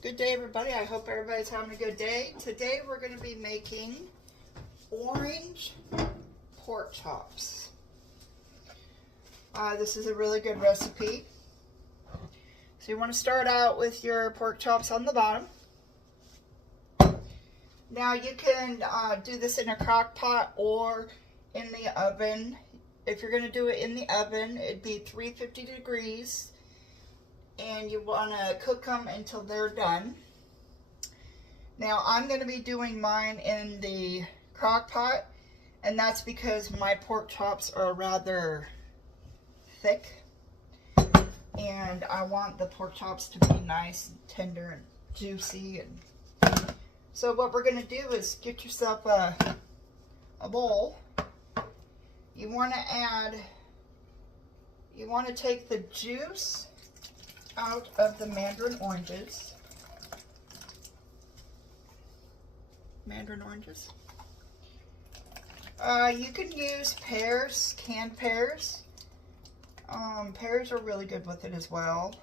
Good day, everybody. I hope everybody's having a good day. Today we're going to be making orange pork chops. This is a really good recipe. So you want to start out with your pork chops on the bottom. Now you can do this in a crock pot or in the oven. If you're going to do it in the oven, it'd be 350 degrees. And you want to cook them until they're done. Now I'm going to be doing mine in the crock pot, and that's because my pork chops are rather thick, and I want the pork chops to be nice and tender and juicy. And so what we're going to do is get yourself a bowl. You want to take the juice out of the mandarin oranges. You can use pears, canned pears. Pears are really good with it as well.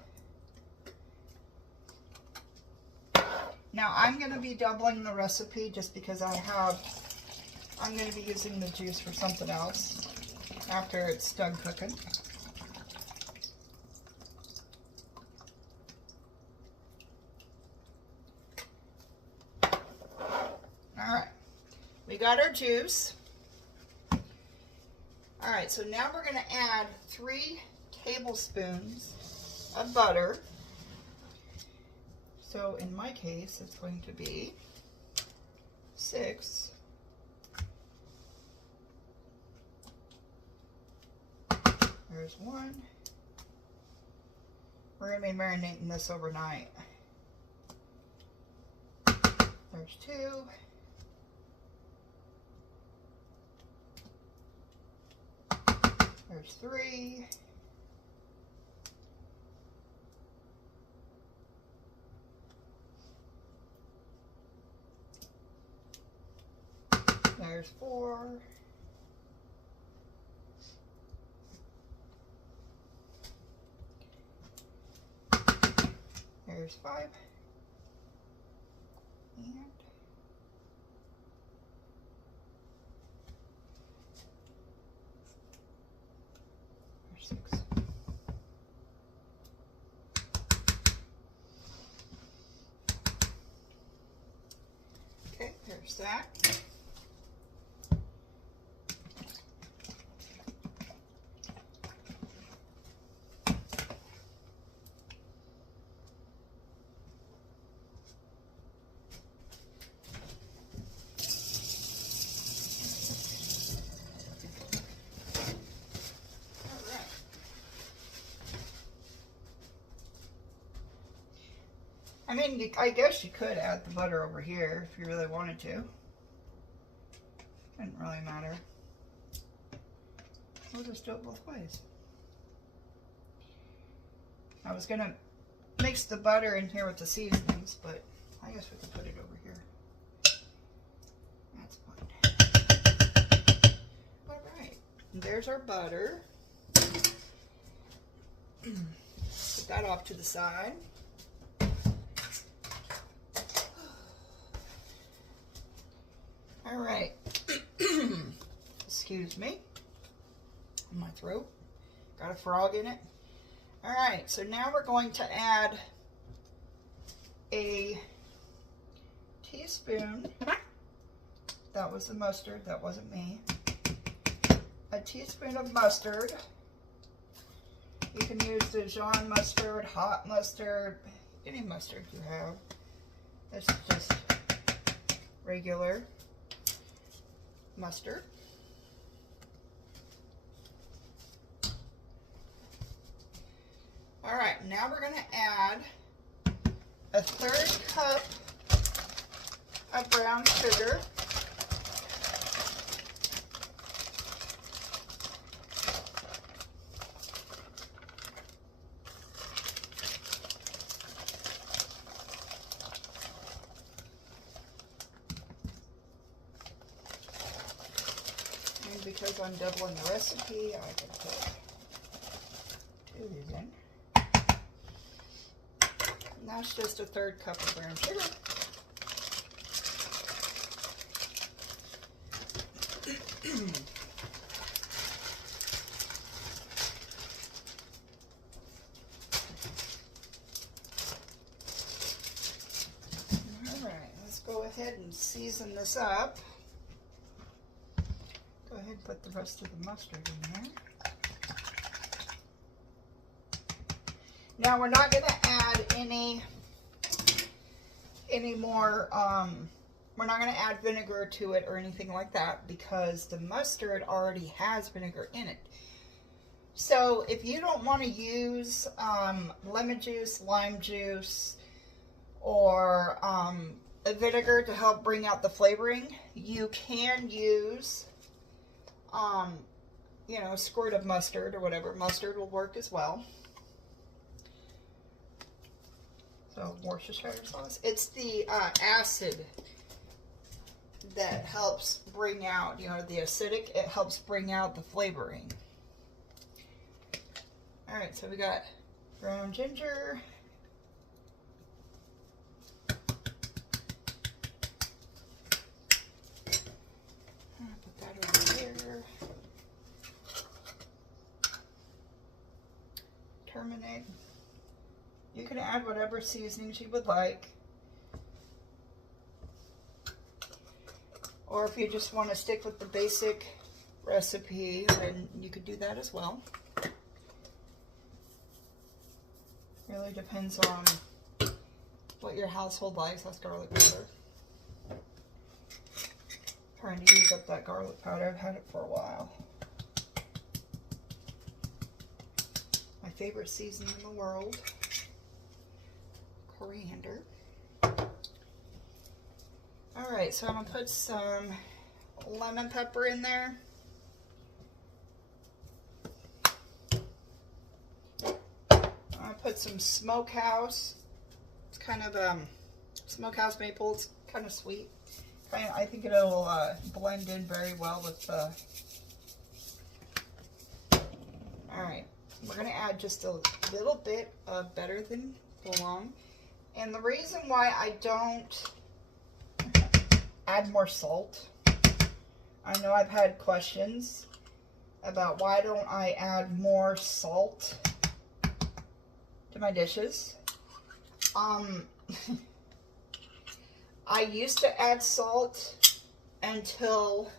Now I'm going to be doubling the recipe just because I'm going to be using the juice for something else after it's done cooking. Alright, we got our juice. Alright, so now we're going to add 3 tablespoons of butter. So in my case, it's going to be 6. There's 1. We're going to be marinating this overnight. There's 2. There's 3. There's 4. There's 5. And there's 6. Okay, there's that. I mean, I guess you could add the butter over here if you really wanted to. Doesn't really matter. We'll just do it both ways. I was going to mix the butter in here with the seasonings, but I guess we can put it over here. That's fine. Alright, there's our butter. Put that off to the side. All right, excuse me, my throat, got a frog in it. All right, so now we're going to add a teaspoon, that was the mustard, that wasn't me, a teaspoon of mustard. You can use Dijon mustard, hot mustard, any mustard you have. This is just regular mustard. All right, now we're going to add a 1/3 cup of brown sugar. Because I'm doubling the recipe, I can put 2 of these in. That's just a 1/3 cup of brown sugar. Alright, let's go ahead and season this up. Go ahead and put the rest of the mustard in there. Now we're not going to add any more, we're not going to add vinegar to it or anything like that because the mustard already has vinegar in it. So if you don't want to use lemon juice, lime juice, or a vinegar to help bring out the flavoring, you can use, you know, a squirt of mustard or whatever. Mustard will work as well. So Worcestershire sauce. It's the acid that helps bring out, you know, the acidic. It helps bring out the flavoring. All right, so we got brown ginger. I'll put that over here. Turmeric. You can add whatever seasonings you would like. Or if you just want to stick with the basic recipe, then you could do that as well. Really depends on what your household likes. That's garlic powder. Trying to use up that garlic powder. I've had it for a while. My favorite seasoning in the world. Coriander. Alright, so I'm going to put some lemon pepper in there. I'm going to put some smokehouse. It's kind of smokehouse maple. It's kind of sweet. I think it'll blend in very well with the... Alright, we're going to add just a little bit of Better Than Bouillon. And the reason why I don't add more salt, I know I've had questions about why don't I add more salt to my dishes. I used to add salt until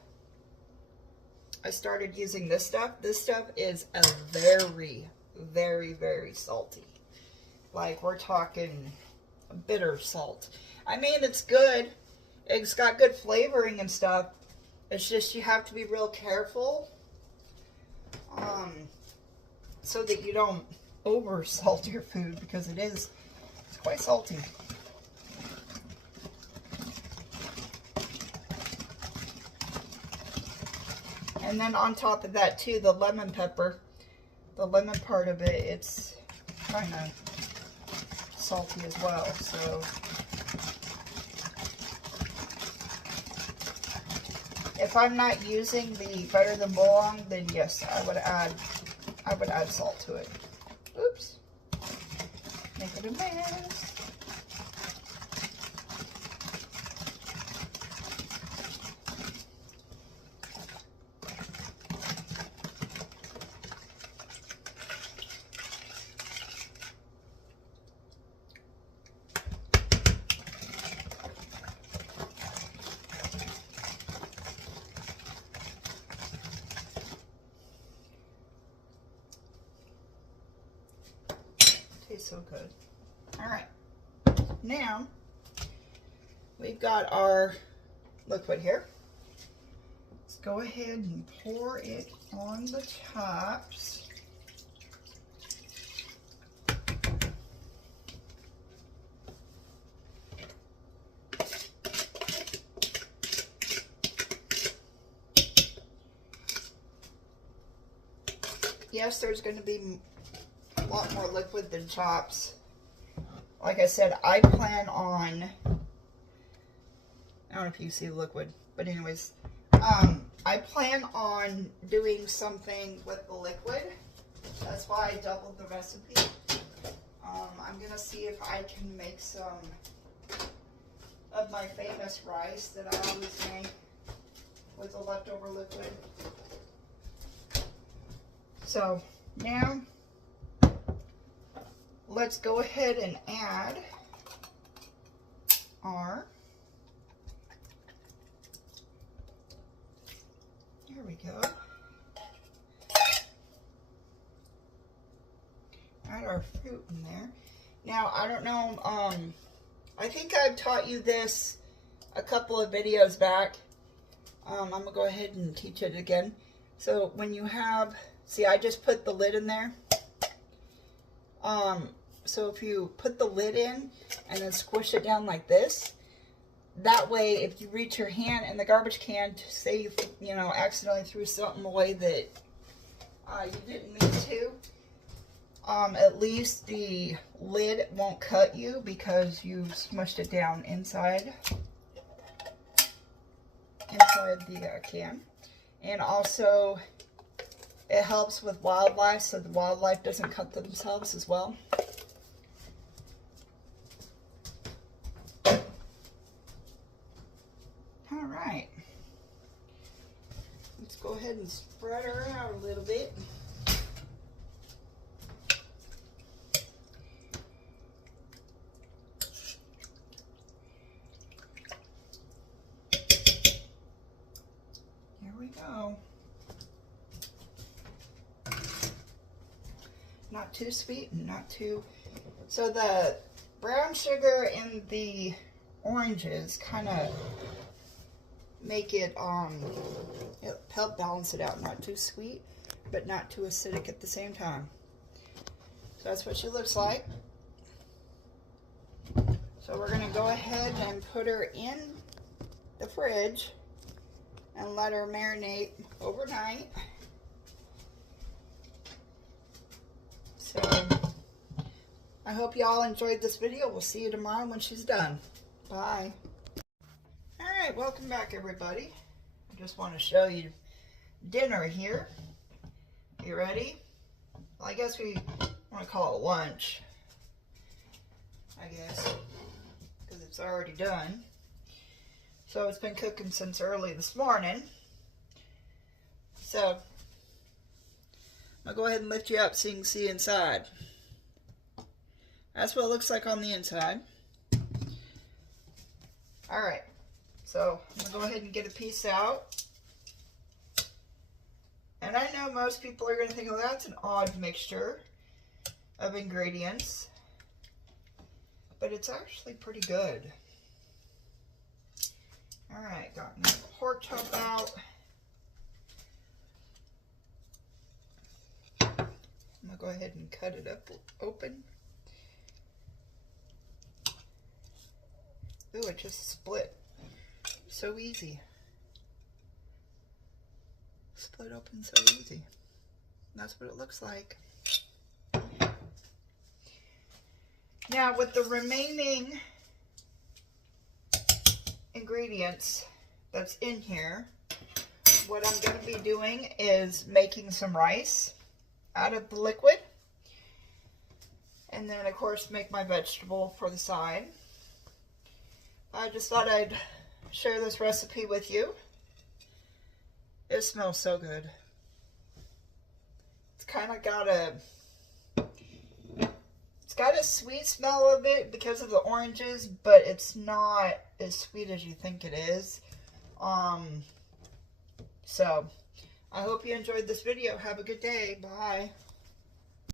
I started using this stuff. This stuff is a very, very, very salty. Like, we're talking bitter salt. I mean, it's good. It's got good flavoring and stuff. It's just you have to be real careful so that you don't over salt your food, because it's quite salty. And then on top of that too, the lemon pepper, the lemon part of it, it's kind of salty as well. So if I'm not using the Better Than Bouillon, then yes, I would add salt to it. Oops. Make it a mess. Tastes so good. All right, now we've got our liquid here. Let's go ahead and pour it on the tops. Yes, there's going to be a lot more liquid than chops. Like I said, I plan on, I don't know if you see the liquid, but anyways, I plan on doing something with the liquid. That's why I doubled the recipe. I'm gonna see if I can make some of my famous rice that I always make with the leftover liquid. So now let's go ahead and add our, there we go, add our fruit in there. Now I don't know, I think I've taught you this a couple of videos back. I'm gonna go ahead and teach it again. So when you have, see, I just put the lid in there. So if you put the lid in and then squish it down like this, that way if you reach your hand in the garbage can, say you know, accidentally threw something away that you didn't mean to, at least the lid won't cut you because you smushed it down inside the can. And also it helps with wildlife, so the wildlife doesn't cut themselves as well. All right, let's go ahead and spread her out a little bit. Here we go. Not too sweet and not too, so the brown sugar and the oranges kind of make it help balance it out. Not too sweet but not too acidic at the same time. So that's what she looks like. So we're gonna go ahead and put her in the fridge and let her marinate overnight. So I hope y'all enjoyed this video. We'll see you tomorrow when she's done. Bye. Alright, welcome back everybody. I just want to show you dinner here. You ready? Well, I guess we want to call it lunch, I guess, because it's already done. So it's been cooking since early this morning. So I'll go ahead and lift you up so you can see inside. That's what it looks like on the inside. Alright, so I'm going to go ahead and get a piece out. And I know most people are going to think, well, that's an odd mixture of ingredients. But it's actually pretty good. Alright, got my pork chop out. I'm going to go ahead and cut it up open. Ooh, it just split. So easy. Split open so easy. And that's what it looks like. Now with the remaining ingredients that's in here, what I'm going to be doing is making some rice out of the liquid. And then of course make my vegetable for the side. I just thought I'd share this recipe with you. It smells so good. It's kind of got a sweet smell of it because of the oranges, but it's not as sweet as you think it is. So I hope you enjoyed this video. Have a good day. Bye.